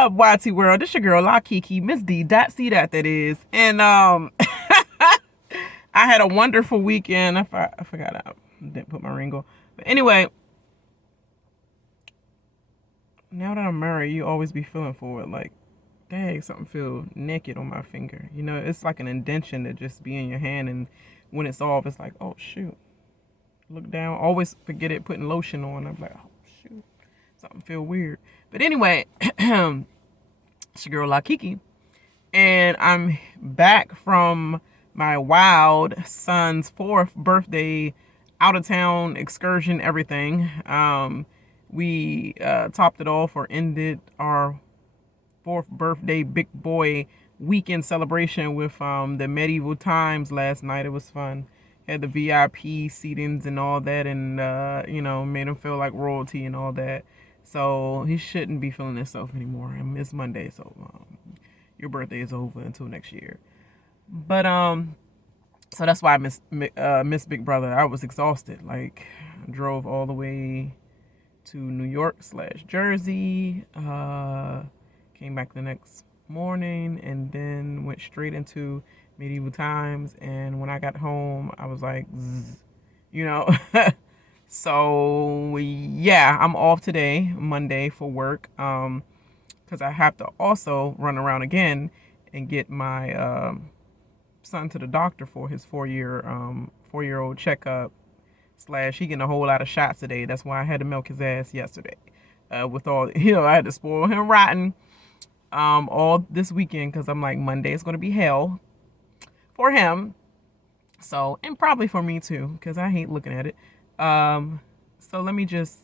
up, YT World? This your girl, La Kiki, Miss D. C. That is. And I had a wonderful weekend. I forgot I didn't put my ring on. But anyway, now that I'm married, you always be feeling for it. Like, dang, something feel naked on my finger. You know, it's like an indentation that just be in your hand, and when it's off, it's like, oh shoot. Look down. Always forget it, putting lotion on. I'm like, oh shoot, something feel weird. But anyway, it's your girl La Kiki, and I'm back from my wild son's 4th birthday out of town excursion. Everything. We topped it off or ended our 4th birthday big boy weekend celebration with the Medieval Times last night. It was fun. Had the VIP seatings and all that, and you know, made him feel like royalty and all that. So he shouldn't be feeling himself anymore. And it's Monday, so your birthday is over until next year. But so that's why I miss Big Brother. I was exhausted. Like, I drove all the way to New York / Jersey. Came back the next morning and then went straight into Medieval Times. And when I got home, I was like, zzz, you know. So yeah, I'm off today, Monday, for work, because I have to also run around again and get my son to the doctor for his 4-year-old checkup / he getting a whole lot of shots today. That's why I had to milk his ass yesterday. With all, you know, I had to spoil him rotten all this weekend, because I'm like, Monday is going to be hell for him. So, and probably for me too, because I hate looking at it. So let me just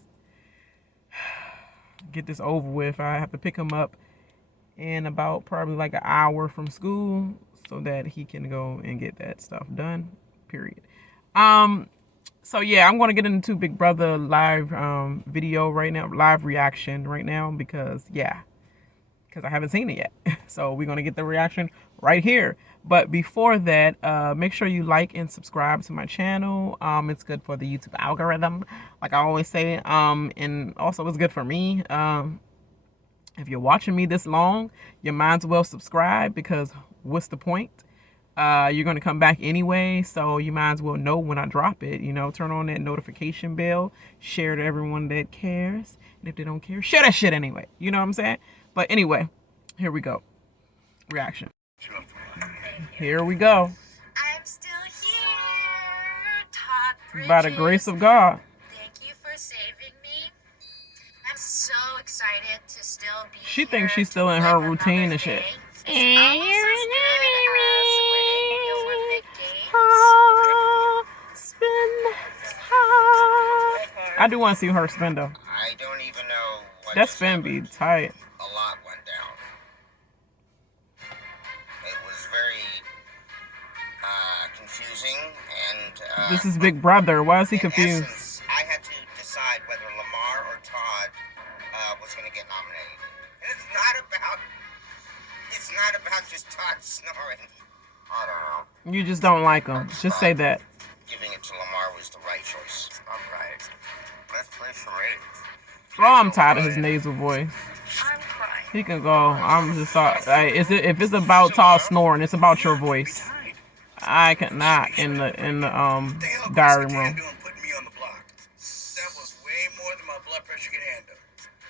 get this over with. I have to pick him up in about probably like an hour from school so that he can go and get that stuff done, period. So yeah, I'm going to get into Big Brother live video right now, live reaction right now, because I haven't seen it yet. So we're going to get the reaction right here. But before that, make sure you like and subscribe to my channel. It's good for the YouTube algorithm, like I always say. And also it's good for me. If you're watching me this long, you might as well subscribe, because what's the point? You're going to come back anyway, so you might as well know when I drop it. You know, turn on that notification bell, share to everyone that cares. And if they don't care, share that shit anyway. You know what I'm saying? But anyway, here we go. Reaction. Here we go. I'm still here. Todd By the grace of God. Thank you for saving me. I'm so excited to still be She here. thinks she's still in her routine and shit. It's almost as good as winning the Olympic Games. I do want to see her spin though. I don't even know what that spin be tight. A lot went down. It was very confusing, and this is Big Brother. Why is he confused? Essence, I had to decide whether Lamar or Todd was going to get nominated. And it's not about just Todd snoring. I don't know. You just don't like him. Just say that. Giving it to Lamar was the right choice. All right. Let's play charades. Oh, I'm tired of his nasal voice. I'm crying. He can go. I'm just sorry. If it's about Todd snoring, it's about your voice. I cannot in the diary room.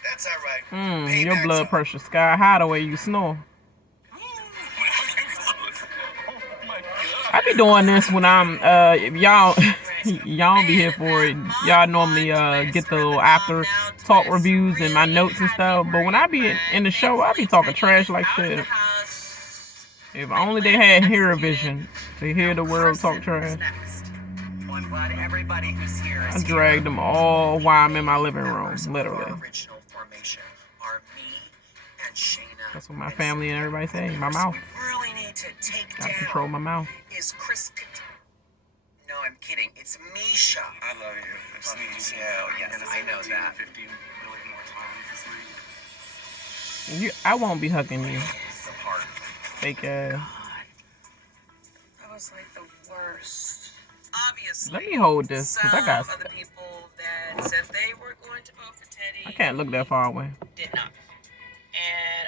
That's all right. Your blood pressure sky high the way you snore. I be doing this when I'm y'all be here for it. Y'all normally get the little after talk reviews and my notes and stuff. But when I be in the show, I be talking trash like shit. If only they had hearer vision to hear the world talk trash. I dragged them all while I'm in my living room, literally. That's what my family and everybody say. My mouth. Gotta control my mouth. Is Chris? No, I'm kidding. It's Misha. I love you. It's me too. Yes, I know that. 15 million more times. I won't be hugging you. Fake ass. That was like the worst. Obviously. Let me hold this, because I got. Some of the people that said they were going to vote for Teddy I can't look that far away. did not. And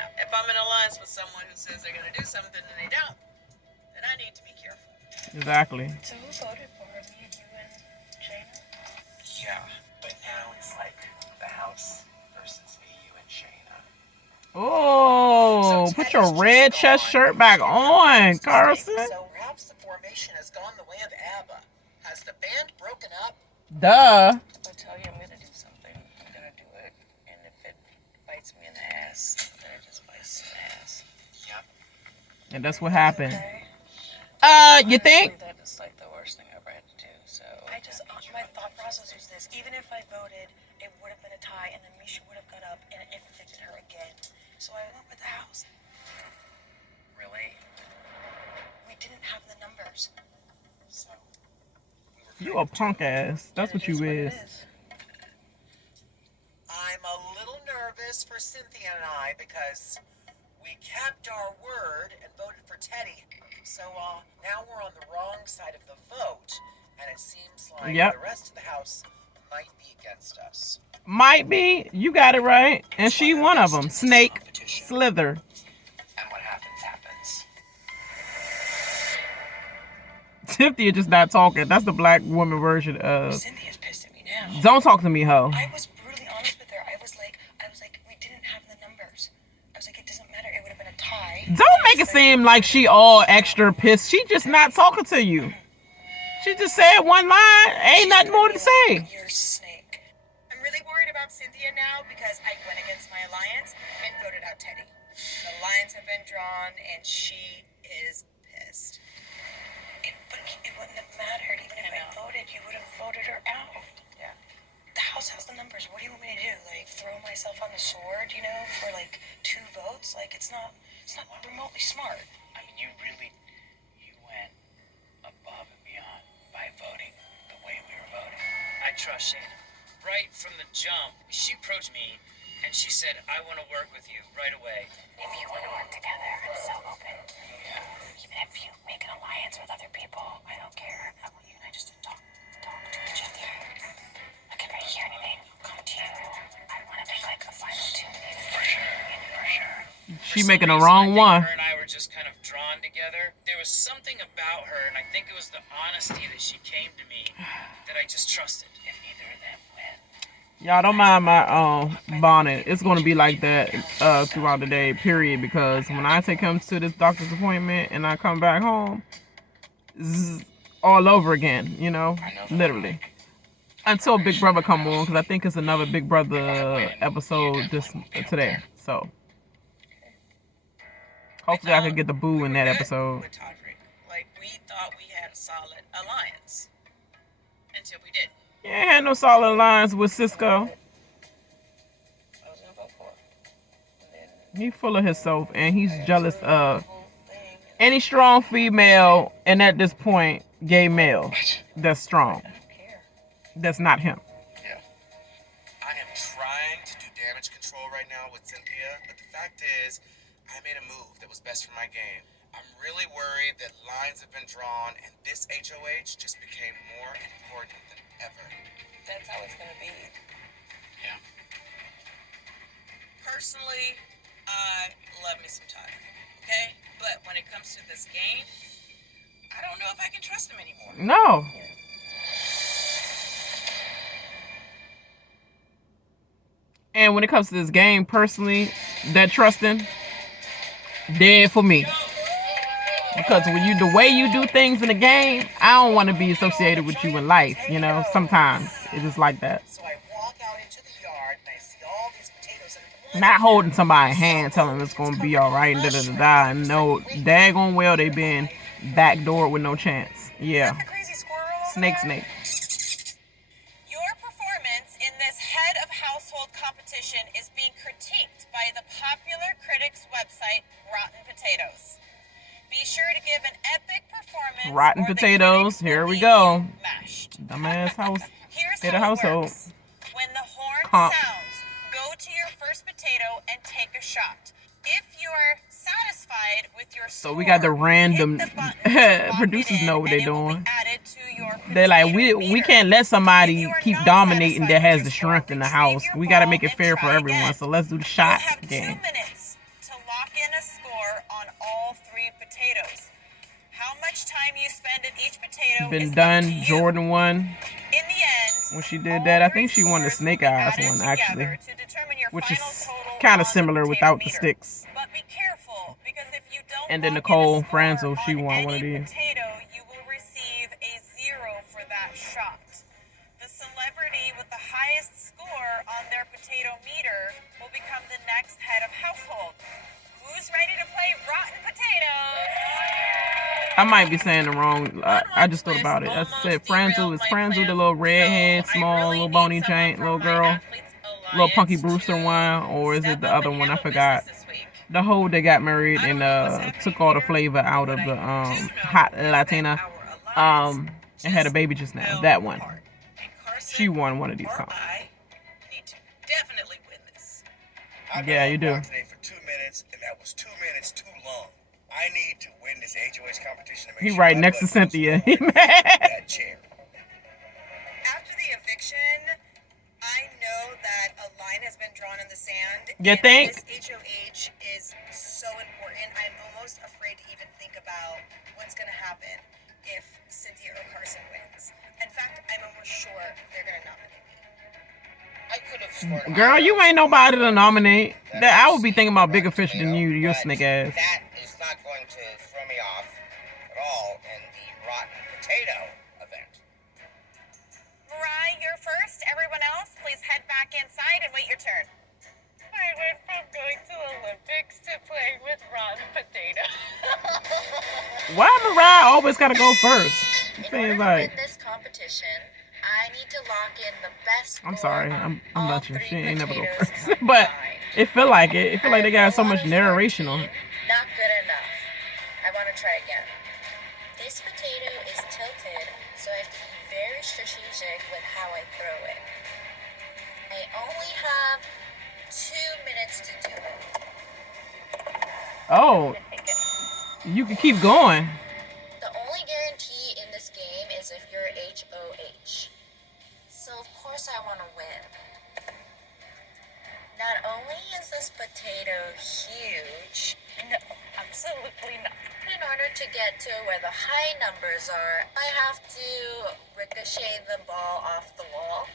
mess with someone who says they're going to do something and they don't, then I need to be careful. Exactly. So who voted for her? Me, you, and Shayna? Yeah, but now it's like the house versus me, you, and Shayna. Oh, put your red chest shirt back on, Carson. So perhaps the formation has gone the way of ABBA. Has the band broken up? Duh. I'll tell you, I'm gonna do something. I'm gonna do it, and if it bites me in the ass, then it just bites me in the ass. Yep. And that's what happened. Okay? You think? Honestly, that is like the worst thing I've ever had to do. So my thought process was this: even if I voted, it would have been a tie, and then Misha would have got up and evicted her again. So I went with the house. Really? We didn't have the numbers. So You a punk ass. That's what you is. I'm a little nervous for Cynthia and I because we kept our word and voted for Teddy. So now we're on the wrong side of the vote, and it seems like the rest of the house might be against us. Might be. You got it right. And she one of them. Snake. Slither. And what happens, happens. Cynthia just not talking. That's the black woman version of. Cynthia's pissed at me now. Don't talk to me, ho. I was brutally honest with her. I was like, we didn't have the numbers. I was like, it doesn't matter. It would have been a tie. Don't make it seem like she all extra pissed. She just not talking to you. She just said one line. Ain't nothing more to say. You're a snake. I'm really worried about Cynthia now because I went against my alliance and voted out Teddy. The lines have been drawn and she is pissed. But it wouldn't have mattered. Even if I voted, you would have voted her out. Yeah. The house has the numbers. What do you want me to do? Like, throw myself on the sword, for like 2 votes? Like, it's not remotely smart. I mean, you went above and beyond by voting the way we were voting. I trust Shayna. Right from the jump, she approached me and she said, I want to work with you right away. If you want to work together, I'm so open. Even if you make an alliance with other people, I don't care. I want you and I just to talk to each other. Like, if I hear anything, come to you. I want to make like a final tune. For sure. She making the wrong one. Her and I were just kind of drawn together. There was something about her, and I think it was the honesty that she came to me that I just trusted. If either of them win. Y'all don't mind my bonnet. It's gonna be like that throughout the day, period. Because when I take him to this doctor's appointment and I come back home, all over again. Literally. Until Big Brother come on, because I think it's another Big Brother episode today. So hopefully I can get the boo in that episode. With Todrick. Like, we thought we had a solid alliance until we didn't. You ain't had no solid alliance with Cisco. I was gonna vote for her. He full of himself, and he's jealous of any strong female, and at this point, gay male that's strong. That's not him. Yeah. I am trying to do damage control right now with Cynthia, but the fact is, I made a move that was best for my game. I'm really worried that lines have been drawn, and this HOH just became more important than ever. That's how it's gonna be. Yeah. Personally, I love me some Todd, okay? But when it comes to this game, I don't know if I can trust him anymore. No. And when it comes to this game, personally, that trusting, dead for me. Because when the way you do things in the game, I don't want to be associated with you in life. Sometimes it is like that. So I walk out into the yard and I see all these potatoes and Not holding somebody's hand, telling them it's gonna be all right, and da. And no, daggone well they been backdoored with no chance. Yeah, Crazy squirrel over snake. Your performance in this head of household competition is being critiqued by the popular critics website Rotten Potatoes. Be sure to give an epic performance. Rotten or the Potatoes, critics will here we leave go. you mashed. Dumbass house. Here's Hit a how it household. works. When the horn Comp. sounds, go to your first potato and take a shot. If you're satisfied with your So we got the score, random hit the button to lock producers it in, know what and they're it will be doing. added to your They're like, potato we meter. can't let If somebody you are keep not dominating that satisfied has with the your score, strength in the retrieve house. your We got to ball make it and fair for try everyone. again. So let's do the You'll shot have 2 game. minutes to lock in a score on all 3 potatoes. How much time you spend in each potato Been is done. up to you. Jordan won. In the end, When she did that, I think she won the snake eyes one, actually, which is kind of similar without the sticks. But be careful, because if you don't And then log in Nicole a score Franzel, she on won one of any these. potato, you will receive a 0 for that shot. The celebrity with the highest score on their potato meter will become the next head of household. Who's ready to play Rotten Potatoes? I might be saying it wrong. I just thought about it. I said Franzel. Is Franzel the little redhead, small, little bony giant little girl? Little Punky Brewster one? Or is it the other one? I forgot. The hoe that got married and took all the flavor out of the hot Latina and had a baby just now. That one. She won one of these comps. Definitely win this. Yeah, you do. Today for 2 minutes, and that was 2 minutes too long. I need to win this HOH competition. He right next to Cynthia. He mad. That chair. After the eviction, I know that a line has been drawn in the sand. You think? This HOH is so important. I'm almost afraid to even think about what's going to happen if Cynthia or Carson wins. In fact, I'm almost sure they're going to nominate me. I could have scored. Girl, you ain't nobody to nominate. That I would be thinking about bigger fish than you, your snake ass. That is not going to throw me off at all in the Rotten Potato event. Mariah, you're first. Everyone else, please head back inside and wait your turn. I went from going to Olympics to playing with Rotten Potato. Why Mariah always gotta go first? It In order seems to like. win this competition, I need to lock in the best I'm score sorry, on I'm all not you. 3 She ain't never go potatoes first. But combined. it feel like it. It feel like they got so I much rolled a narration on 14. it. Not good enough. I want to try again. This potato is tilted, so I have to be very strategic with how I throw it. I only have 2 minutes to do it. Oh, you can keep going. The only guarantee in this game is if you're HOH. So of course I want to win. Not only is this potato huge, No, absolutely not. in order to get to where the high numbers are, I have to ricochet the ball off the wall.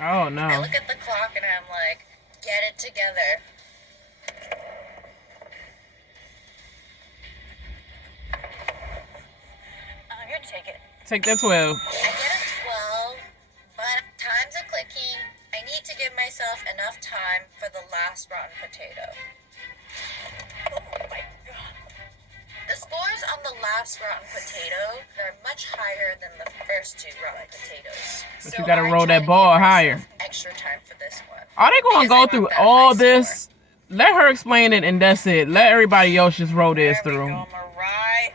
Oh I no. look at the clock and I'm like, get it together. I'm going to take it. Take that 12. I get a 12, but time's a clicking. I need to give myself enough time for the last rotten potato. Oh my God. The scores on the last rotten potato are much higher than the first 2 rotten potatoes. But So you gotta I roll try that to ball give myself higher. Extra time for this one. Are they gonna Because I go want through that all high this? Let her explain it and that's it. Let everybody else just roll this There we through. go, Mariah.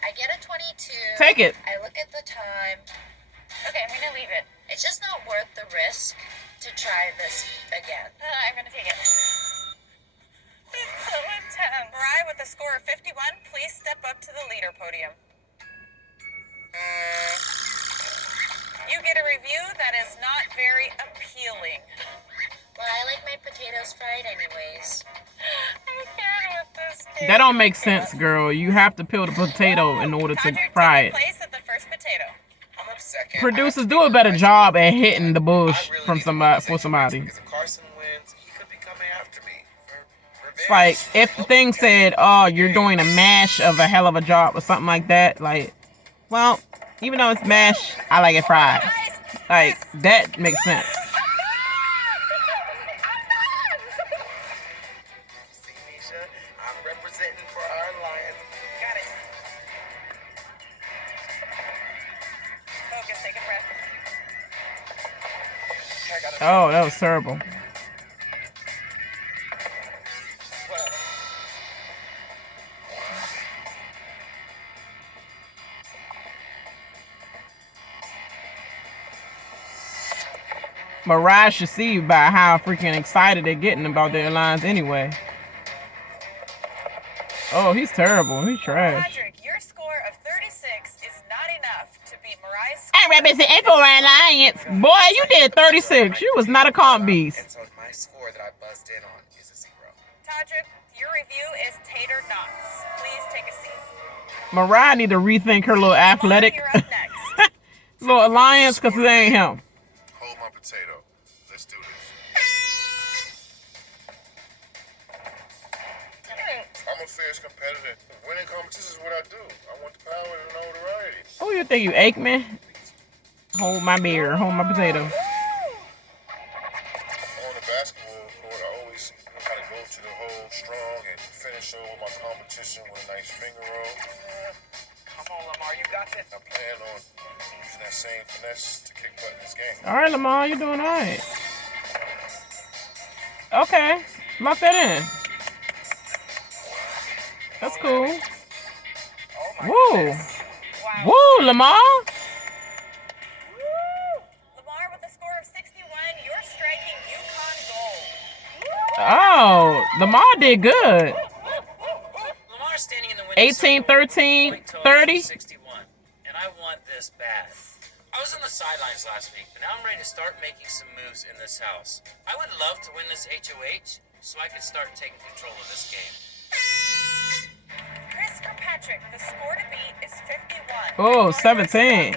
I get a 22. Take it. I look at the time. Okay, I'm going to leave it. It's just not worth the risk to try this again. I'm going to take it. It's so intense. Mariah, with a score of 51, please step up to the leader podium. You get a review that is not very appealing. Well, I like my potatoes fried anyways. I can't with this game. That don't make sense, girl. You have to peel the potato in order to Todrick, fry take it. place at the first potato. I'm up second. Producers do a better job at hitting the bush from somebody for somebody. Because if Carson wins, he could be coming after me for revenge. It's like if the thing said, "Oh, you're doing a mash of a hell of a job" or something like that. Like, well, even though it's mash, I like it fried. Like that makes sense. See, Nisha, I'm representing for our alliance. Got it. Focus, take a breath. I gotta Oh, that was terrible. Mariah should see by how freaking excited they're getting about their lines anyway. Oh, he's terrible. He's trash. Todrick, your score of 36 is not enough to beat Mariah's I represent for Alliance. Boy, you did 36. You was not a comp beast. And so my score that I buzzed in on is a 0. Patrick, your review is tater knots. Please take a seat. Mariah need to rethink her little athletic You're up next. little alliance because it ain't him. Hold my potato. Let's do this. I'm a fierce competitor. Winning competitions is what I do. I want the power and the notoriety. Who you think you, Aikman? Hold my beer. Hold my potato. On the basketball court, I always know how to go to the hole strong and finish over my competition with a nice finger roll. Come on, Lamar, you got this. I plan on using that same finesse to kick butt in this game. All right, Lamar, you're doing all right. Okay, lock that in. That's cool. Woo. Woo, Lamar. Lamar, with a score of 61, you're striking UConn gold. Oh, Lamar did good. Lamar standing in the winning 18, 13, 30. 61, and I want this bad. I was on the sidelines last week, but now I'm ready to start making some moves in this house. I would love to win this HOH so I could start taking control of this game. Chris Kirkpatrick, the score to beat is 51. Oh, 17.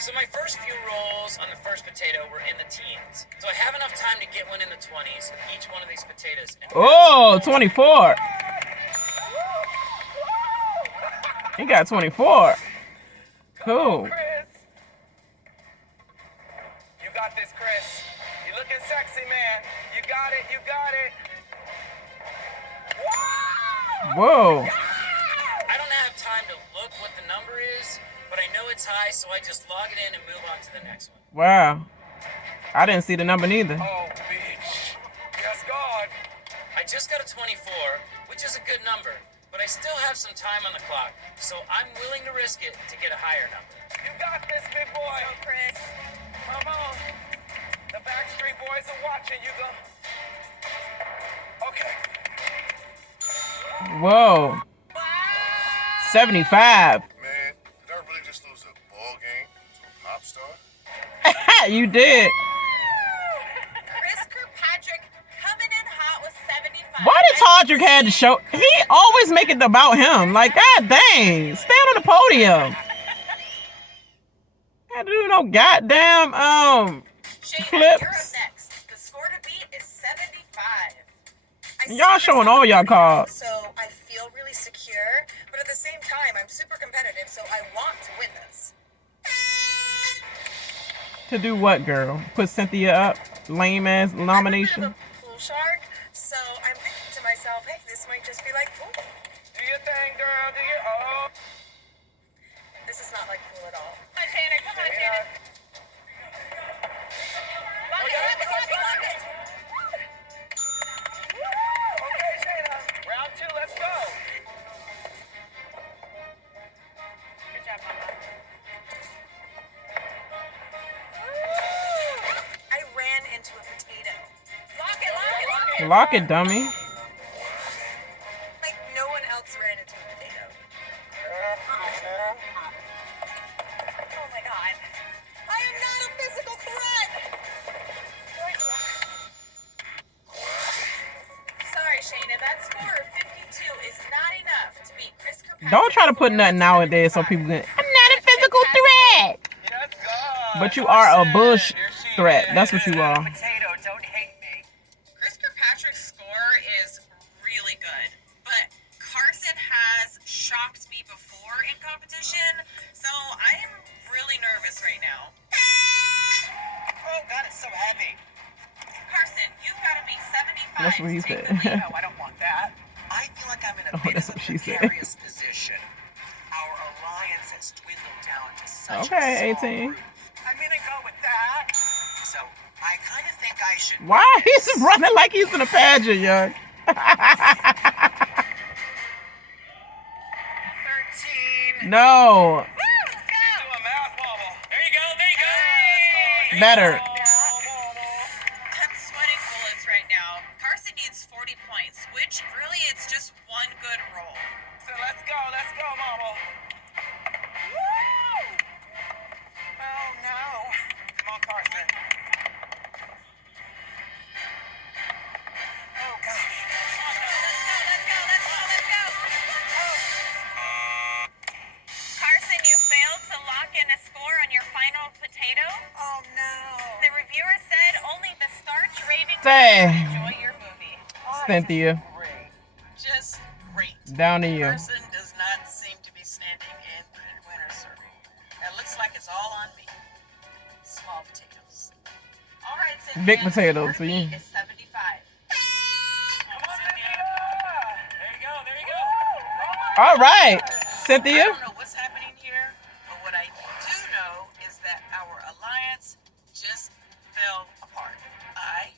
So my first few rolls on the first potato were in the teens. So I have enough time to get one in the 20s, each one of these potatoes. And Oh, 24. He got 24. Cool. You got this, Chris. You looking sexy, man. You got it. You got it. Whoa. I don't have time to look what the number is, but I know it's high, so I just log it in and move on to the next one. Wow. I didn't see the number neither. Oh, bitch. Yes, God. I just got a 24, which is a good number, but I still have some time on the clock, so I'm willing to risk it to get a higher number. You got this, big boy. So, Chris, Come on. The Backstreet Boys are watching you, go. Okay. Whoa. 75. Man, did I really just lose a ball game to a pop star? You did. Chris Kirkpatrick coming in hot with 75. Why did Todrick had to show? He always make it about him. Like, god dang. Stand on the podium. Had to do no goddamn Shayna, flips. you're up next. The score to beat is 75. Y'all showing all y'all cards. So I feel really secure, but at the same time, I'm super competitive, so I want to win this. To do what, girl? Put Cynthia up? Lame ass nomination? I'm a bit of a pool shark, so I'm thinking to myself, hey, this might just be like pool. Do your thing, girl. Do your This is not like pool at all. Come on, Tanner. Come on, Tanner. Lock it, lock it, lock it, lock it. Okay, Shayna. Round 2, let's go. Good job, Mama. I ran into a potato. Lock it, lock it, lock it. Lock it, dummy. Like no one else ran into a potato. Oh my God. I am not a physical threat! Sorry, Shayna. That score of 52 is not enough to beat Chris Kirkpatrick. Don't try to put nothing nowadays so people can. I'm not a physical threat. Yes, God. But you are a bush threat. That's what you are. Potato, don't hate me. Chris Kirkpatrick's score is really good, but Carson has shocked me before in competition, so I am really nervous right now. Oh, God, it's so heavy. Carson, you've got to be 75. That's what he to take said. the lead. No, I don't want that. I feel like I'm in a Oh, bit that's of a what she said. precarious position. Our alliance has dwindled down to such Okay, a small 18. group. I'm gonna go with that. So I kind of think I should. Why? He's running like he's in a pageant, young. 13. No. Do a math bubble. There you go. There you go. Better. I'm sweating bullets right now. Carson needs 40 points, which really it's just one good roll. So let's go, mama. Oh no. Come on, Carson. Oh gosh. score on your final potato? Oh no. The reviewer said only the starch-raving Dang. enjoy your movie. Cynthia, Great. Just great. down to you. Person does not seem to be standing in winner's circle. It looks like it's all on me. Small potatoes. All right, Cynthia. Big potatoes, score so you- is 75. There you go. All right, I Cynthia. don't know what's happening here, but what I do know is that our alliance just fell apart. I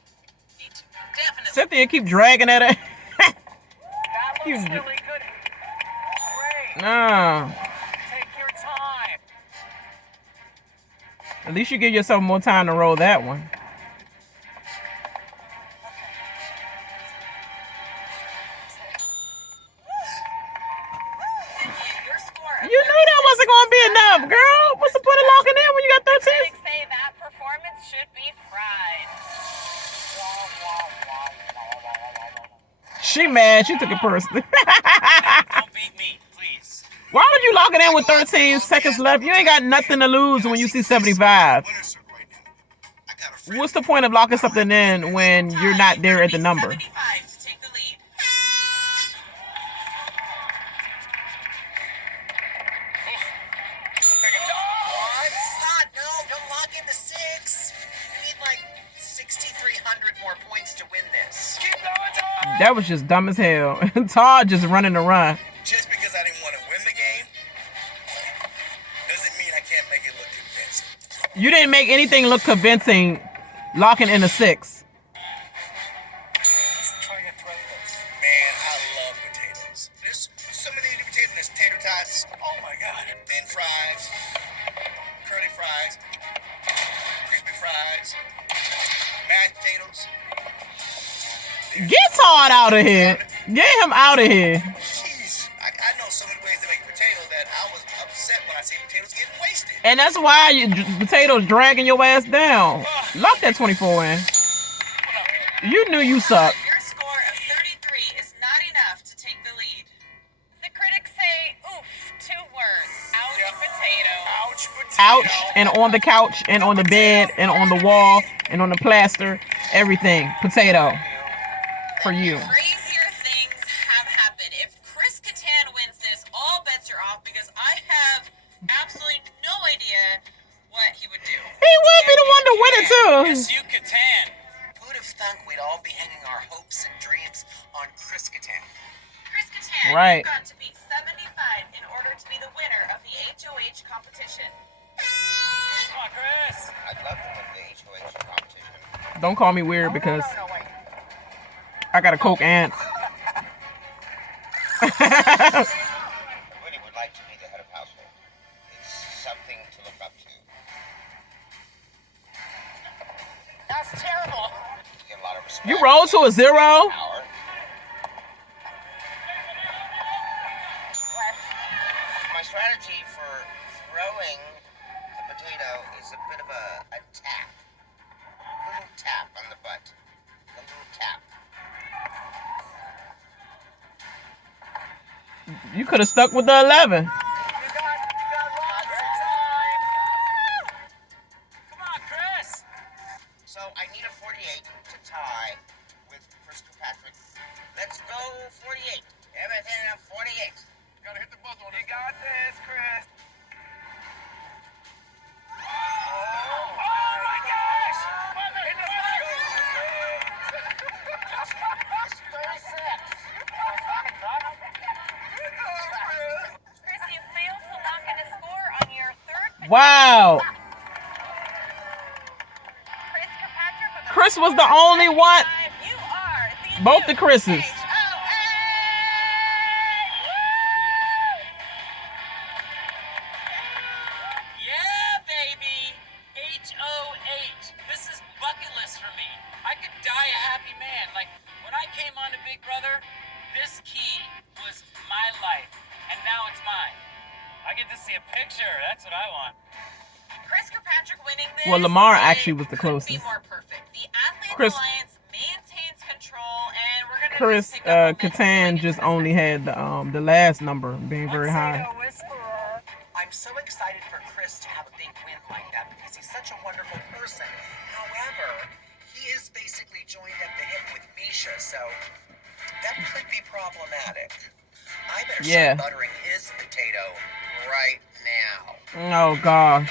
need to definitely. Cynthia keep dragging at it. That You- looks really good. Great. Nah. Take your time. At least you give yourself more time to roll that one. Your score of You knew that wasn't gonna be enough, girl. What's the point of locking in when you got 13? critics say that performance should be fried. She mad. She took it personally. Don't beat me, please. Why would you lock it in with 13 seconds left? You ain't got nothing to lose when you see 75. Winner's circle right now. I got a friend. What's the point of locking something in when you're not there at the number? 75 to take the lead. What? No, don't lock in the 6. We need like 6,300 more points to win this. Keep going, Tom. That was just dumb as hell. Todd just running the run. Just because I didn't want to win the game doesn't mean I can't make it look convincing. You didn't make anything look convincing locking in a 6. Let's try to throw this. Man, I love potatoes. There's so many potatoes. There's tater tots. Oh my god. Thin fries, curly fries, crispy fries, mashed potatoes. Get Todd out of here. Get him out of here. Jeez, I know so many ways to make a potato that I was upset when I see potatoes getting wasted. And that's why potatoes dragging your ass down. Lock that 24 in. You knew you sucked. Your score of 33 is not enough to take the lead. The critics say, oof, 2 words. Ouch, potato. Ouch, potato. Ouch, and on the couch, and on the bed, and on the wall, and on the plaster, everything. Potato. For you. Crazier things have happened. If Chris Kattan wins this, all bets are off because I have absolutely no idea what he would do. He would be the one to win it too. Yes, you Catan. Who'd have thunk we'd all be hanging our hopes and dreams on Chris Kattan? Chris Kattan, Right. you've got to beat 75 in order to be the winner of the HOH competition. Come on, Chris. I'd love to win the HOH competition. Don't call me weird because I got a Coke and I really would like to be the head of household. It's something to look up to. That's terrible. You get a lot of respect. you roll to a 0. Power. My strategy for throwing the potato is a bit of a tap. A little tap on the butt. A little tap. You could have stuck with the 11. You got lots of time. Come on, Chris. So I need a 48 to tie with Chris Kirkpatrick. Let's go 48. Everything at 48. Gotta hit the buzzer on You got this, Chris. Chris, you failed to lock in a score on your third Wow. Chris Kirkpatrick with a Chris was the only one. 5. You are the Both the Chris's. HOH. Yeah, baby. HOH. This is bucket list for me. I could die a happy man. Like, when I came on to Big Brother, this key was my life, and now it's mine. I get to see a picture. That's what I want. Chris Kirkpatrick winning this. Well, Lamar it actually was the couldn't be closest. more perfect. The Athletes Chris- Alliance maintains control, and we're gonna Chris just pick up momentum Kattan going just into the only had the last number being very high. I'm so excited for Chris to have a big win him like that because he's such a wonderful person. However, he is basically joined at the hip with Misha, so that could be problematic. I better Yeah. start buttering his potato right now. Oh gosh.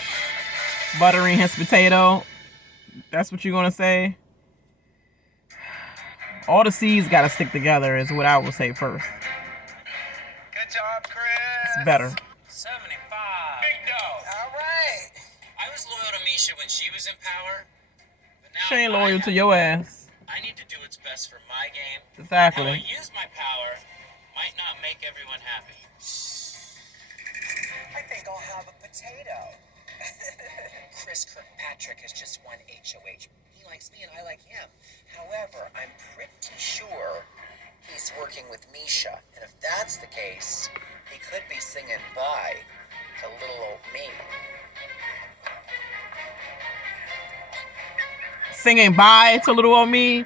Buttering his potato. That's what you're gonna say? All the C's gotta stick together is what I would say first. Good job, Chris. It's better. 75. Big dog. All right. I was loyal to Misha when she was in power. But now She ain't I loyal have to your ass. I need to do what's best for my game. How I Exactly. use my power might not make everyone happy. I think I'll have a potato. Chris Kirkpatrick has just won HOH. He likes me and I like him. However, I'm pretty sure he's working with Misha. And if that's the case, he could be singing bye to little old me. Singing bye to little old me.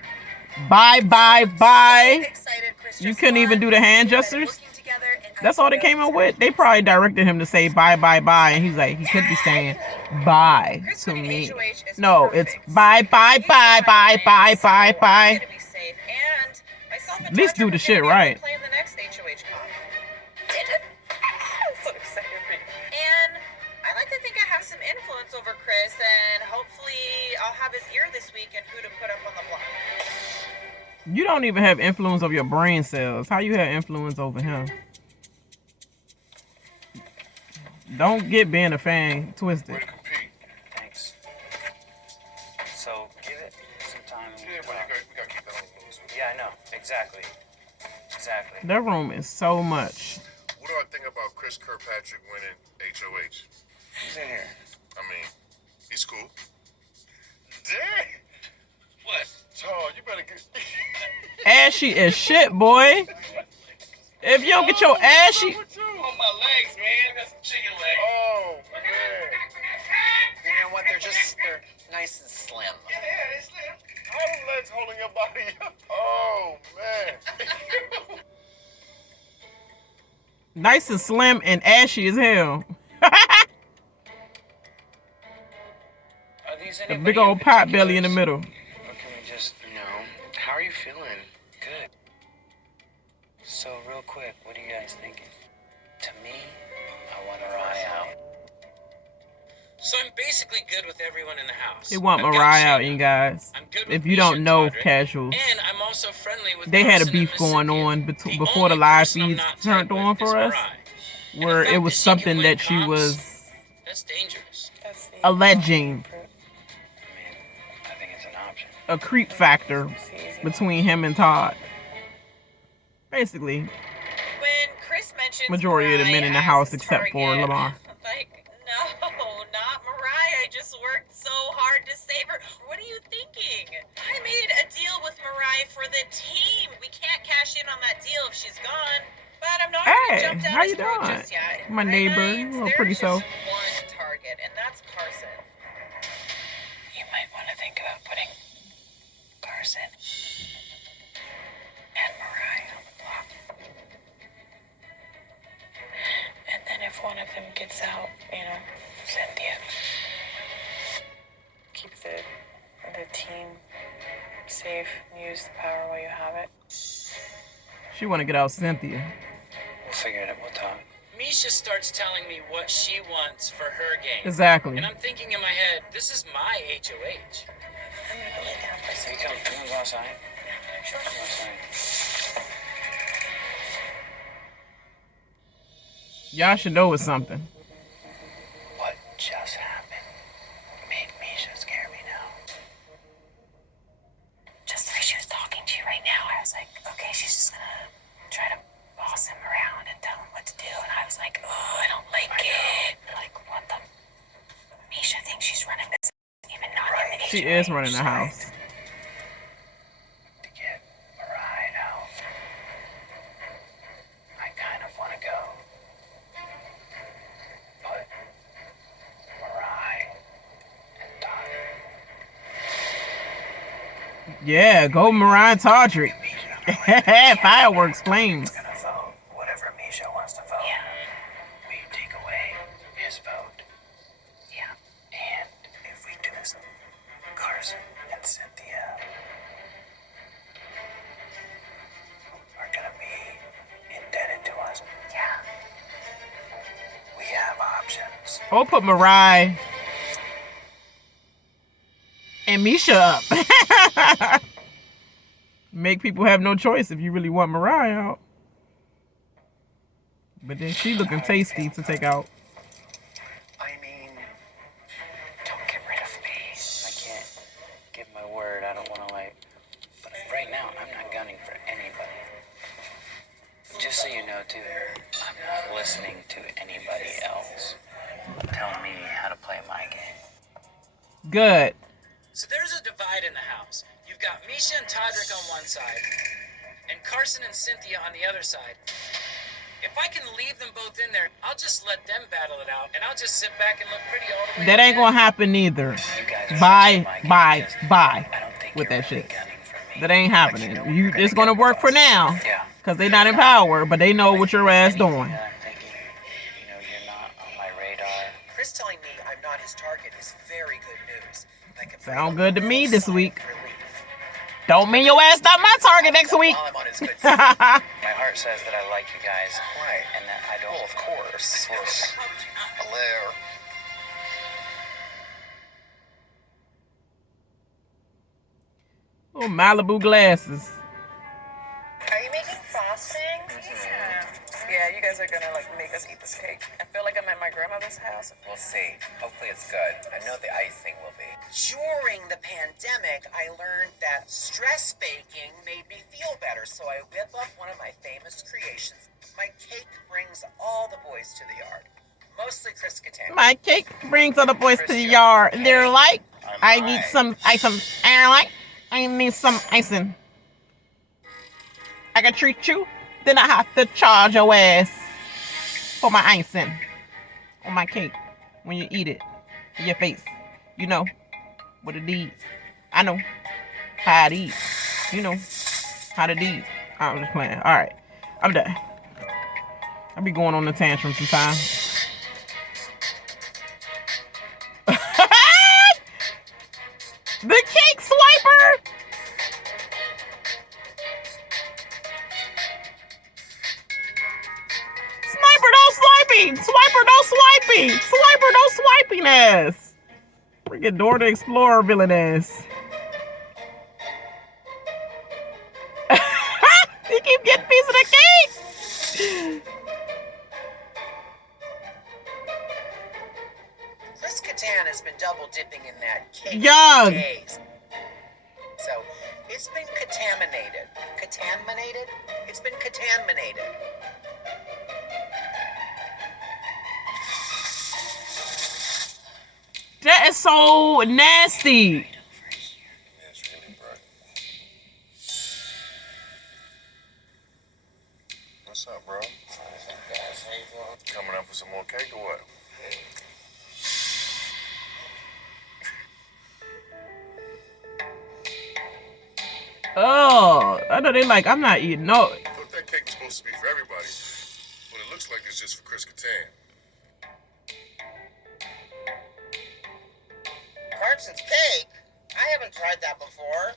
Bye, bye, bye. Excited, Chris You just couldn't even won. do the hand We're gestures? working together, and That's I all they know came up he's with. They probably directed him to say bye, bye, bye. And he's like, he could be saying bye Chris to winning me. HOH is No, it's perfect. bye, bye, bye, bye, bye, So bye, I'm bye. gonna be safe, and myself and At least Todd do the are shit gonna be able right. to play in the next HOH comp. So excited for me. And I like to think I have some influence over Chris, and hopefully I'll have his ear this week and who to put up on the block. You don't even have influence over your brain cells. How you have influence over him? Don't get being a fan twisted. Way to compete. Thanks. So give it some time. Yeah, but we gotta keep that on the loose. Yeah, I know. Exactly. Exactly. That room is so much. What do I think about Chris Kirkpatrick winning HOH? Who's in here? I mean, he's cool. Dang! What? Todd, you better get... Ashy as shit, boy. If you don't get your ashy... On my legs, man. That's some chicken legs. Oh, man. You know what? They're nice and slim. Yeah, they slim. How are the legs holding your body up? Oh, man. Nice and slim and ashy as hell. Are these The anybody big old in pot belly in the particular? middle. Or can we just, how are you feeling? Good. So real quick, what are you guys thinking? To me, I want Mariah out. So I'm basically good with everyone in the house. They want I've got Mariah out, Shayna. you guys. I'm good with If you Misha don't and know Todrick. casuals, And I'm also friendly with they had a Carson beef and going Cynthia. on The before the only live person I'm feeds not turned tight on with is for us, Mariah. And the where fact it was that she can something win that she comps, was that's dangerous. alleging I mean, I think it's an option. a creep factor between him and Todd. Basically, When Chris mentions majority of the men in the Mariah house as his except for target, Lamar. Like, no, not Mariah. I just worked so hard to save her. What are you thinking? I made a deal with Mariah for the team. We can't cash in on that deal if she's gone. But I'm not Hey, gonna jump down how his you throat doing? just yet. My In neighbor, mind, little there's pretty just self. one target, and that's Carson. You might want to think about putting Carson and Mariah on the block. And then if one of them gets out, Cynthia. Keep the team safe and use the power while you have it. She want to get out Cynthia. We'll figure it out. We'll talk. Misha starts telling me what she wants for her game. Exactly. And I'm thinking in my head, this is my HOH. I'm gonna go lay down for a second. You wanna go outside? Sure. Go outside. Y'all should know it's something. What just happened made Misha scare me now. Just the way she was talking to you right now, I was like, okay, she's just gonna try to boss him around and tell him what to do. And I was like, oh, I don't like it. Like, what the? Misha thinks she's running this, even not in the She HOH, is running the house. To get Mariah out, I kind of want to go. But Mariah and Todd. Yeah, go Mariah Todrick. Fireworks, flames. Gonna vote whatever Misha wants to vote. Yeah. We take away his vote. Yeah. Or put Mariah and Misha up. Make people have no choice if you really want Mariah out. But then she looking tasty to take out. I mean, Don't get rid of me. I can't give my word. I don't want to like. But right now, I'm not gunning for anybody. Just so you know, too, I'm not listening to anybody else tell me how to play my game. Good. So there's a divide in the house. You've got Misha and Todrick on one side, and Carson and Cynthia on the other side. If I can leave them both in there, I'll just let them battle it out, and I'll just sit back and look pretty all the way. That ain't gonna happen either. You guys are Bye, watching my bye, game because bye I don't think with you're that really shit. gunning for me. That ain't happening. You, it's gonna work for now. Yeah. Because they not in power, but they know what your ass doing. I'm thinking, you're not on my radar. Chris telling me I'm not his target is very good news. I can Sound breathe a good to me little this sigh week. of relief. Don't mean your ass not my target next week. While I'm on his good side. My heart says that I like you guys. Right. And that I don't. Well, of course. Hello. Little Malibu glasses. Are you making frosting? Yeah, you guys are gonna like make us eat this cake. I feel like I'm at my grandmother's house. We'll see. Hopefully it's good. I know the icing will be. During the pandemic, I learned that stress baking made me feel better, so I whip up one of my famous creations. My cake brings all the boys to the yard. Mostly Chris Kattan. My cake brings other boys to the yard. They're like, I need some icing. I need some icing. I can treat you, then I have to charge your ass for my icing on my cake when you eat it in your face. You know what it is. I know how it is. You know how it is. I'm just playing. All right, I'm done. I be going on the tantrum sometimes. The cake swiper. Sniper, don't swiping. Swiper, don't swiping. Swiper, don't swiping ass. Freaking Dora the Explorer villain ass. You keep getting a piece of the cake. Chris Kattan has been double dipping in that cake Young. for days. So it's been contaminated. Contaminated? It's been contaminated. That is so nasty. that's really bright. What's up, bro? Coming up with some more cake or what? Oh, I know they like, I'm not eating no. I thought that cake was supposed to be for everybody, but it looks like it's just for Chris Kattan. Carson's cake? I haven't tried that before.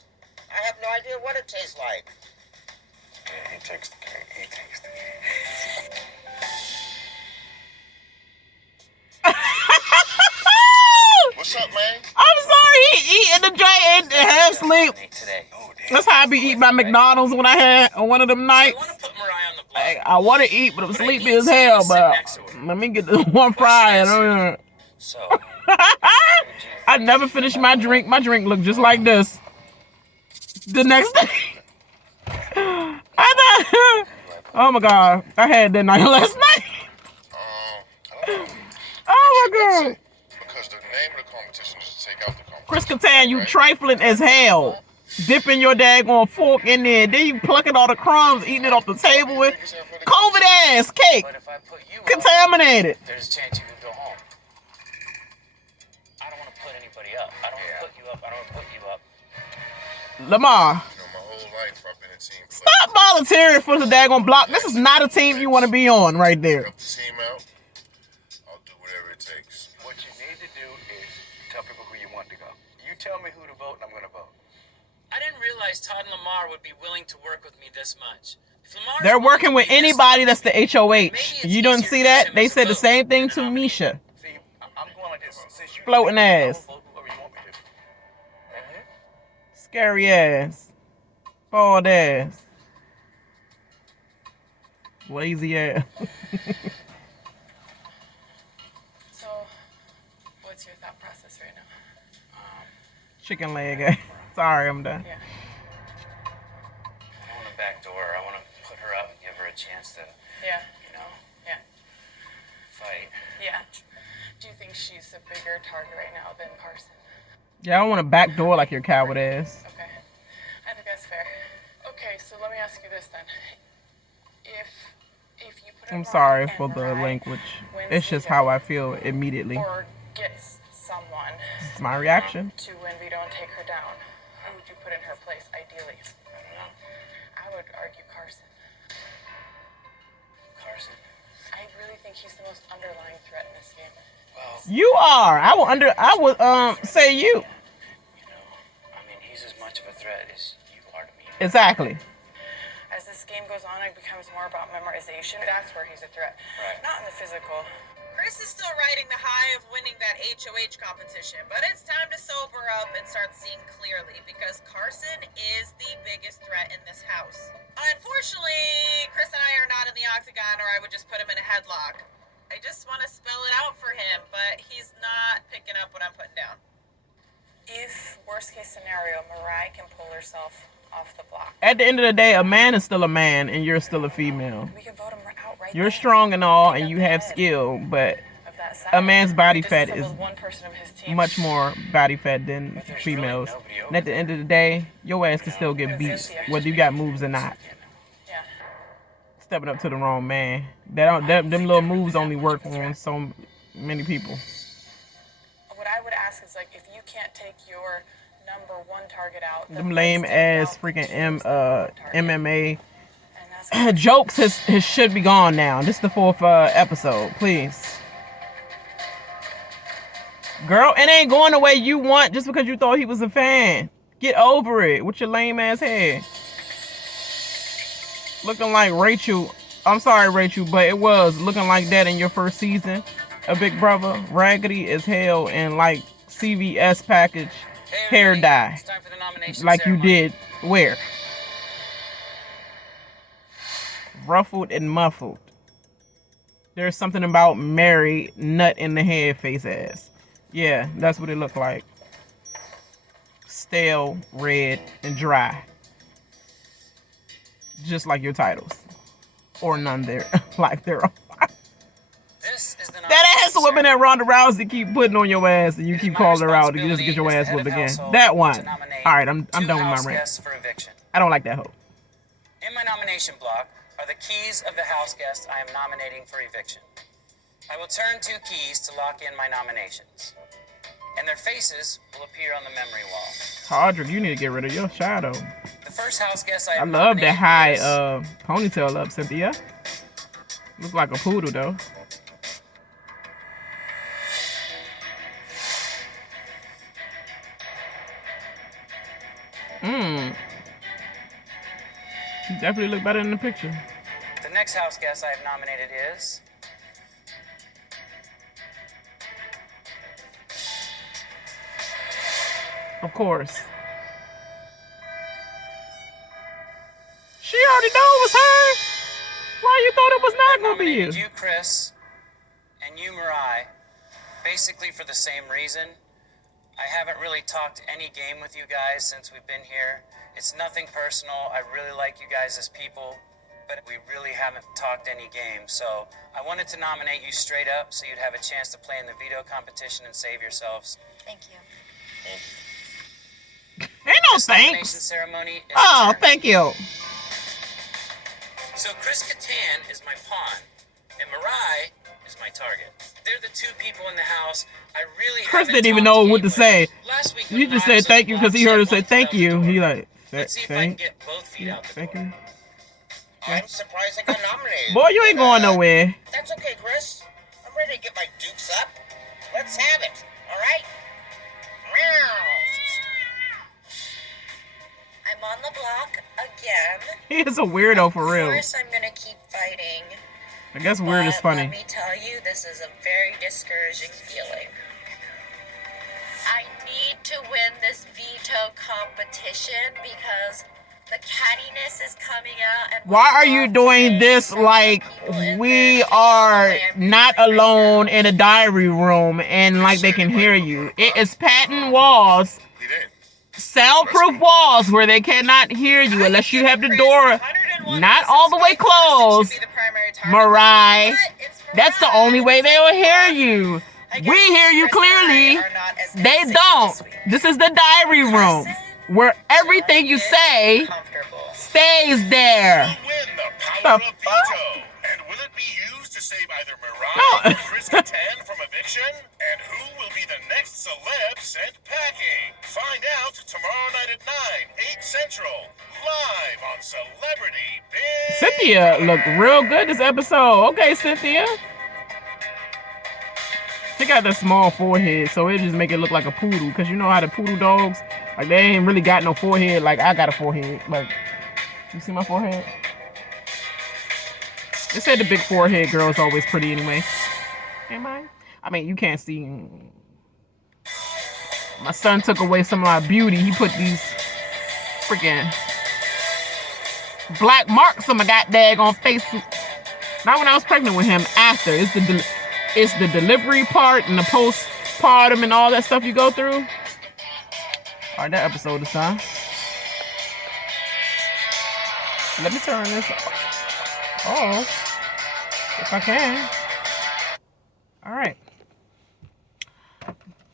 I have no idea what it tastes like. Yeah, he takes the cake. He takes the cake. What's up, man? I'm sorry, he eating the joint and half sleep. Today. Oh, damn. That's how I be eating my McDonald's when I had on one of them I nights. want to put Mariah on the block. I want to eat, but I'm sleepy as hell. But let me get the one fry. So, I never finished my drink. My drink looked just like this. The next day, oh my god, I had that night last night. I don't know. Oh my god, Because the name of the competition is to take out the competition. Chris Kattan, you trifling as hell. Dipping your daggone fork in there, then you plucking all the crumbs, eating it off the table with COVID ass cake, but if I put you up, contaminated. there's a chance you can go home. I don't want to put anybody up. I don't want to put you up. I don't want to put you up. Lamar, You know, my whole life I've been a team player. stop volunteering for the daggone block. This is not a team you want to be on right there. Help the team out. I'll do whatever it takes. What you need to do is tell people who you want to go. You tell me who to vote, and I'm going to vote. I didn't realize Todd and Lamar would be willing to work with me this much. If Lamar's They're willing working to with be this anybody way, that's the HOH. You don't see that? They said the same thing to Misha. See, I'm Since you Floating ass. I'll vote whoever you want me to. Scary ass. Bald ass. Lazy ass. So, what's your thought process right now? Chicken leg ass. Sorry, I'm done. Yeah. I want a back door. I want to put her up and give her a chance to, Yeah. you know, Yeah. fight. Yeah. Do you think she's a bigger target right now than Carson? Yeah, I don't want a back door like your coward ass. Okay. I think that's fair. Okay, so let me ask you this then. If you put a I'm rock sorry and for the Mariah language. wins It's just veto how I feel immediately. or gets someone It's my reaction. to win veto and take her down, who would you put in her place ideally? I don't know. I would argue Carson. Carson. I really think he's the most underlying threat in this game. Well, You are. I would say you. you know, I mean, he's as much of a threat as you are to me. Exactly. As this game goes on, it becomes more about memorization. That's where he's a threat, Right. not in the physical. Chris is still riding the high of winning that HOH competition, but it's time to sober up and start seeing clearly because Carson is the biggest threat in this house. Unfortunately, Chris and I are not in the octagon, or I would just put him in a headlock. I just want to spell it out for him, but he's not picking up what I'm putting down. If, worst case scenario, Mariah can pull herself off the block, At the end of the day, a man is still a man and you're still a female. we can vote him out right You're then. strong and all Pick and up you the have head skill, but of that side. a man's body We fat is disassembled one person of his team. much more body fat than But there's females. really nobody over And at the end of the day, your ass can still get beat, whether you got moves or not. Yeah. Stepping up to the wrong man. Them little moves only work on so many people. What I would ask is, like, if you can't take your number one target out, then Them let's lame take ass out the freaking team's number one target. MMA And that's jokes his should be gone now. This is the 4th episode, please. Girl, it ain't going the way you want just because you thought he was a fan. Get over it with your lame ass head. Looking like Rachel. I'm sorry, Rachel, but it was looking like that in your first season of Big Brother. Raggedy as hell and like CVS package hair dye. It's time for the nomination Like you ceremony. did where? Ruffled and muffled. There's something about Mary nut in the head face ass. Yeah, that's what it looked like. Stale, red, and dry. Just like your titles. Or none there. Like they're all. This is the That ass whipping that Ronda Rousey keep putting on your ass and you It is keep my calling her out to just responsibility get your as the ass head whipped of again. household That to one. nominate Alright, I'm two done with house my rant. guests for eviction. I don't like that hoe. In my nomination block are the keys of the house guest I am nominating for eviction. I will turn 2 keys to lock in my nominations, and their faces will appear on the memory wall. Todrick, you need to get rid of your shadow. The first house guest I I have love that nominated high is ponytail up, Cynthia. Look like a poodle though. You definitely look better in the picture. the next house guest I have nominated is Of course. She already know it was her. Why you thought it was not gonna be you? nominated you, Chris, and you, Mariah, basically for the same reason. I haven't really talked any game with you guys since we've been here. It's nothing personal. I really like you guys as people, but we really haven't talked any game. So I wanted to nominate you straight up so you'd have a chance to play in the veto competition and save yourselves. Thank you. Ain't no This nomination thanks. ceremony is Oh, adjourned. thank you. So Chris Kattan is my pawn, and Mariah is my target. They're the 2 people in the house I really Chris haven't didn't even talked know game what to with. say. Last week He when just Mariah said thank you because he heard her say both thank out the you. door. He like, Let's see if I can thank get both feet out the thank door. you. I'm surprised I got nominated. Boy, you ain't going nowhere. That's okay, Chris. I'm ready to get my dukes up. Let's have it. All right? Meow. I'm on the block again. He is a weirdo for Of real. course, I'm gonna keep fighting. I guess weird is But funny. Let me tell you, this is a very discouraging feeling. I need to win this veto competition because the cattiness is coming out. And why are you doing this like we are not alone in a diary room and like they can hear you? It is patent walls, soundproof walls where they cannot hear you unless you have the door not all the way closed. Mariah, that's the only way they will hear you. We hear you clearly. They don't. This is the diary room where everything you say stays there. Who will win the power of veto? And will it be used to save either Mariah or Chris Kattan from eviction? And who will be the next celeb sent packing? Find out tomorrow night at 9, 8 Central, live on Celebrity Big Cynthia looked real good this episode. Okay, Cynthia. She got the small forehead, so it just make it look like a poodle. Because you know how the poodle dogs, like they ain't really got no forehead. Like I got a forehead. Like, you see my forehead? They said the big forehead girl is always pretty anyway. Am I? I mean, you can't see. My son took away some of my beauty. He put these freaking black marks on my goddamn face. Not when I was pregnant with him. After it's the delivery part and the postpartum and all that stuff you go through. All right, that episode is done. Let me turn this off if I can. All right.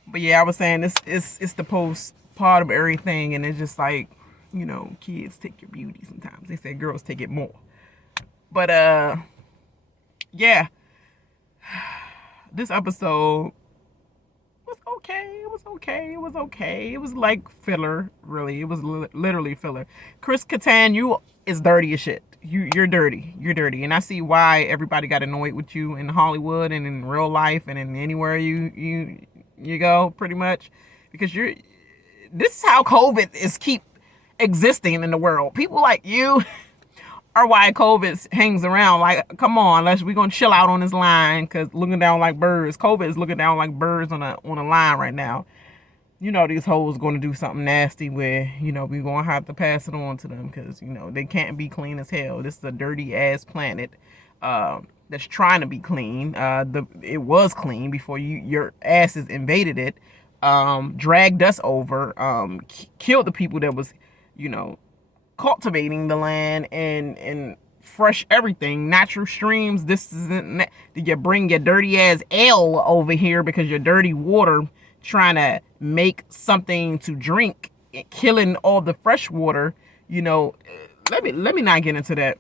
But yeah, I was saying it's the postpartum everything, and it's just like, you know, kids take your beauty sometimes. They say girls take it more. But yeah. This episode was okay. It was okay. It was okay. It was like filler, really. It was literally filler. Chris Kattan, you is dirty as shit. You're dirty. You're dirty. And I see why everybody got annoyed with you in Hollywood and in real life and in anywhere you go, pretty much. Because this is how COVID is keep existing in the world. People like you are why COVID hangs around. Like, come on, we're gonna chill out on this line, because looking down like birds. COVID is looking down like birds on a line right now. You know these hoes gonna do something nasty where, you know, we gonna have to pass it on to them, because, you know, they can't be clean as hell. This is a dirty ass planet that's trying to be clean. It was clean before your asses invaded it, dragged us over, killed the people that was, you know, cultivating the land and fresh everything, natural streams. This isn't. Did you bring your dirty ass ale over here because your dirty water trying to make something to drink, killing all the fresh water? You know, let me not get into that.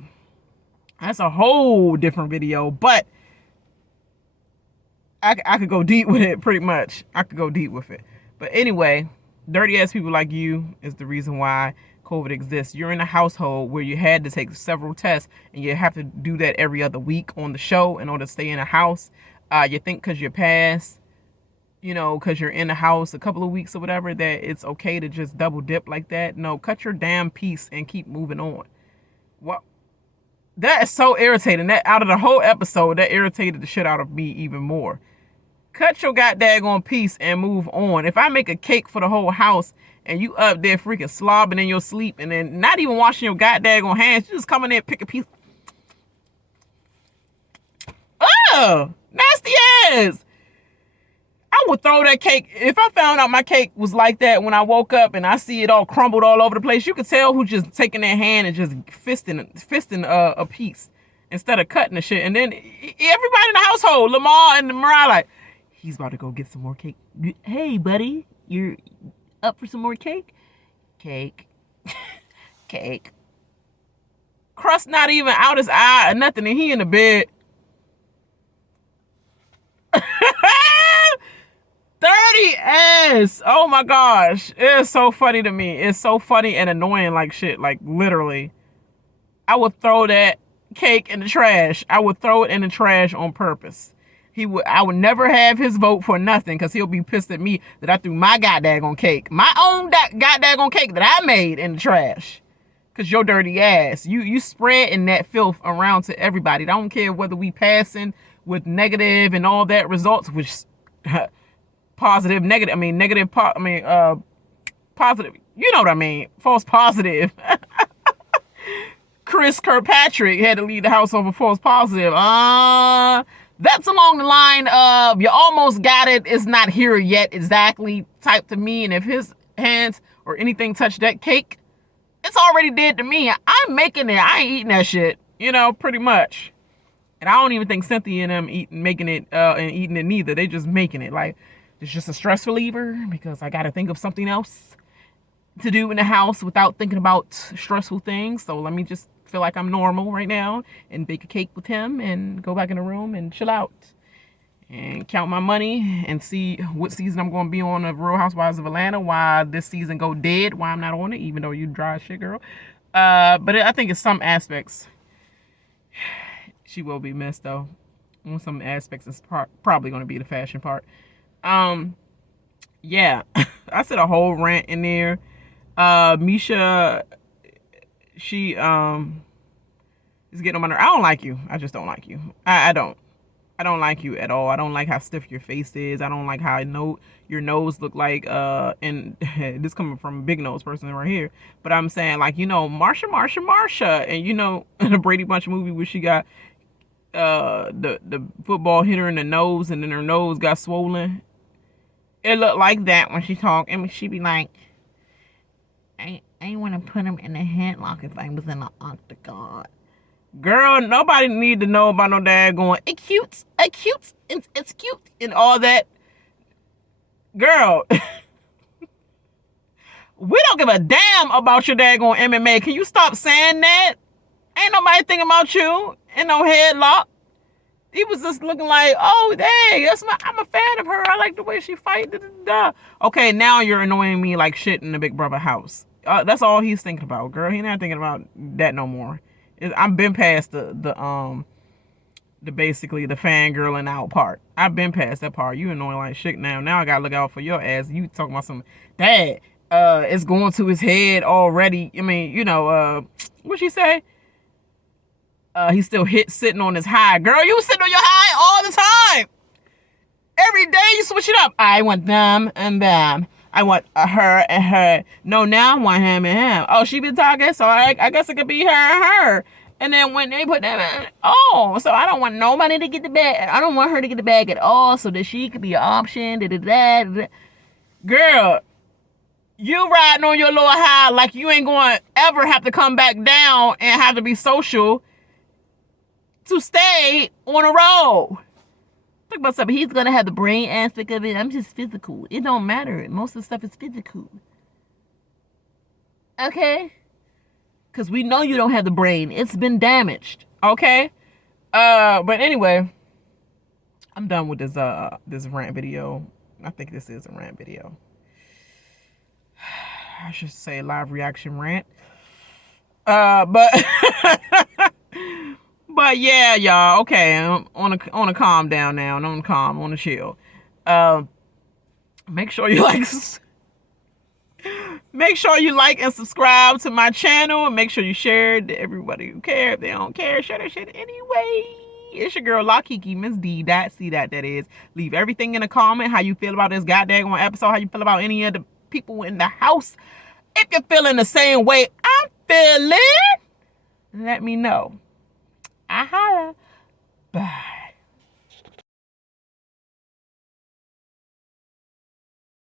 That's a whole different video, but I could go deep with it. Pretty much, I could go deep with it. But anyway, dirty ass people like you is the reason why COVID exists. You're in a household where you had to take several tests, and you have to do that every other week on the show in order to stay in a house. You think because you're past, you know, because you're in the house a couple of weeks or whatever, that it's okay to just double dip like that. No, cut your damn piece and keep moving on. What? That is so irritating. That out of the whole episode, that irritated the shit out of me even more. Cut your goddamn piece and move on. If I make a cake for the whole house and you up there freaking slobbing in your sleep and then not even washing your goddamn hands, you just come in there and pick a piece. Oh, nasty ass. I would throw that cake. If I found out my cake was like that when I woke up and I see it all crumbled all over the place, you could tell who's just taking their hand and just fisting a piece instead of cutting the shit. And then everybody in the household, Lamar and Mariah, like, he's about to go get some more cake. Hey, buddy, you're up for some more cake? Cake. Cake. Crust not even out his eye or nothing, and he in the bed. Dirty ass. Oh my gosh. It's so funny to me. It's so funny and annoying like shit. Like, literally. I would throw that cake in the trash. I would throw it in the trash on purpose. I would never have his vote for nothing, because he'll be pissed at me that I threw my goddamn cake, my own goddamn cake that I made, in the trash. Because your dirty ass, you spreading that filth around to everybody. I don't care whether we passing with negative and all that results, which positive, negative. I mean, negative. Positive. You know what I mean? False positive. Chris Kirkpatrick had to leave the house over false positive. That's along the line of you almost got it. It's not here yet exactly type to me. And if his hands or anything touch that cake, it's already dead to me. I'm making it. I ain't eating that shit. You know, pretty much. And I don't even think Cynthia and them making it and eating it neither. They just making it. Like, it's just a stress reliever because I got to think of something else to do in the house without thinking about stressful things. So let me just feel like I'm normal right now and bake a cake with him and go back in the room and chill out and count my money and see what season I'm going to be on of Real Housewives of Atlanta, why this season go dead, why I'm not on it, even though you dry as shit, girl. But I think in some aspects, she will be missed, though. In some aspects, it's probably going to be the fashion part. Yeah, I said a whole rant in there. Misha, she is getting on my nerves. I don't like you. I just don't like you. I don't like you at all. I don't like how stiff your face is. I don't like how your nose look like. And this coming from a big nose person right here. But I'm saying, like, you know, Marsha, and you know, in the Brady Bunch movie where she got the football hit her in the nose, and then her nose got swollen. It looked like that when she talked, and she be like, I want to put him in a headlock if I was in an octagon. Girl, nobody need to know about no dad going, it's cute, and all that. Girl, we don't give a damn about your dad going MMA. Can you stop saying that? Ain't nobody thinking about you in no headlock. He was just looking like, oh, dang, I'm a fan of her. I like the way she fight. Okay, now you're annoying me like shit in the Big Brother house. That's all he's thinking about, girl. He's not thinking about that no more. I've been past the basically the fangirling out part. I've been past that part. You annoying like shit now. Now I gotta look out for your ass. You talking about some dad? It's going to his head already. I mean, you know, what she say? He's still sitting on his high. Girl, you sitting on your high all the time. Every day you switch it up. I want them and them. I want her and her. No, now I want him and him. Oh, she been talking, so I guess it could be her and her. And then when they put them in, oh, so I don't want nobody to get the bag. I don't want her to get the bag at all, so that she could be an option. Girl, you riding on your little high like you ain't going to ever have to come back down and have to be social to stay on a roll. Talk about something. He's going to have the brain aspect of it. I'm just physical. It don't matter. Most of the stuff is physical. Okay? Because we know you don't have the brain. It's been damaged. Okay? But anyway, I'm done with this rant video. I think this is a rant video. I should say live reaction rant. But But yeah, y'all. Okay, I'm on a calm down now. And on a chill. Make sure you like and subscribe to my channel, and make sure you share it to everybody who cares. If they don't care, share that shit anyway. It's your girl La Kiki, Miss D. That is. Leave everything in a comment. How you feel about this goddamn episode? How you feel about any of the people in the house? If you're feeling the same way I'm feeling, let me know. I holla. Bye.